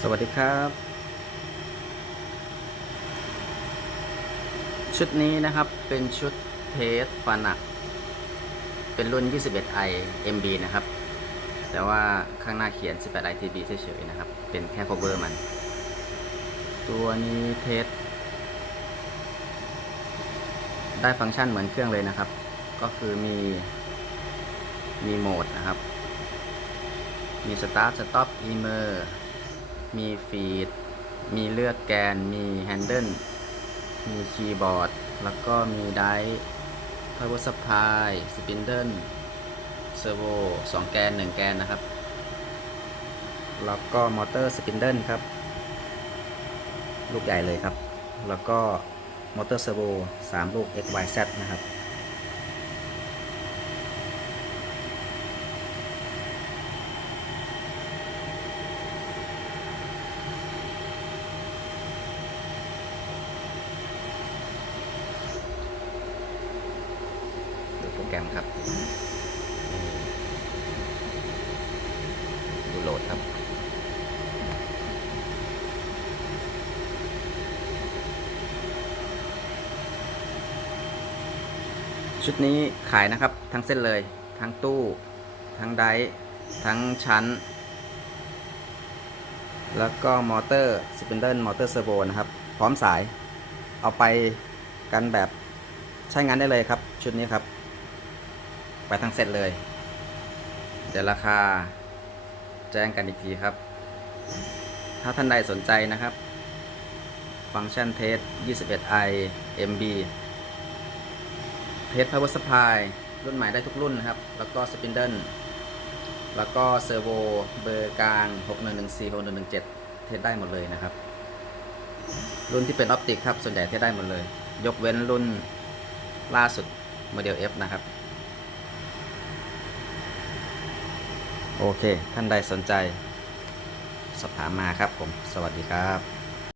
สวัสดีครับ ชุดนี้นะครับเป็นชุดเทสฟานัก เป็นรุ่น 21i MB นะครับ แต่ว่าข้างหน้าเขียน 18i TB เฉยๆนะครับ เป็นแค่ cover มัน ตัวนี้เทสได้ฟังก์ชันเหมือนเครื่องเลยนะครับ ก็คือมีมีโหมดนะครับ มี Start Stop Emer มี มีฟีด มีเลือกแกน มีแฮนเดิล มีคีย์บอร์ด แล้วก็มีไดร์ power supply สปินเดิลเซอร์โวสองแกนหนึ่งแกนนะครับ แล้วก็มอเตอร์สปินเดิลครับ ลูกใหญ่เลยครับ แล้วก็มอเตอร์เซอร์โวสามลูก XYZ นะครับ รแกรมครับดูโหลดครับ ชุดนี้ขายนะครับทั้งเส้นเลย ทั้งตู้ ทั้งไดทั้งชั้น แล้วก็มอเตอร์สปินเดิลมอเตอร์เซอร์โวนะครับ พร้อมสาย เอาไปกันแบบใช้งานได้เลยครับ ชุดนี้ครับ ไปทั้งเสร็จเลย เดี๋ยวราคา แจ้งกันอีกทีครับ ถ้าท่านใดสนใจนะครับ ฟังก์ชันเทส 21i MB เทส power supply รุ่นใหม่ได้ทุกรุ่นนะครับ แล้วก็สปินเดิลแล้วก็เซอร์โวเบอร์กลาง 6114 6117 เทสได้หมดเลยนะครับ รุ่นที่เป็นออปติกครับ ส่วนใหญ่เทสได้หมดเลย ยกเว้นรุ่นล่าสุดโมเดล F นะครับ โอเค ท่านใดสนใจ สอบถามมาครับผม สวัสดีครับ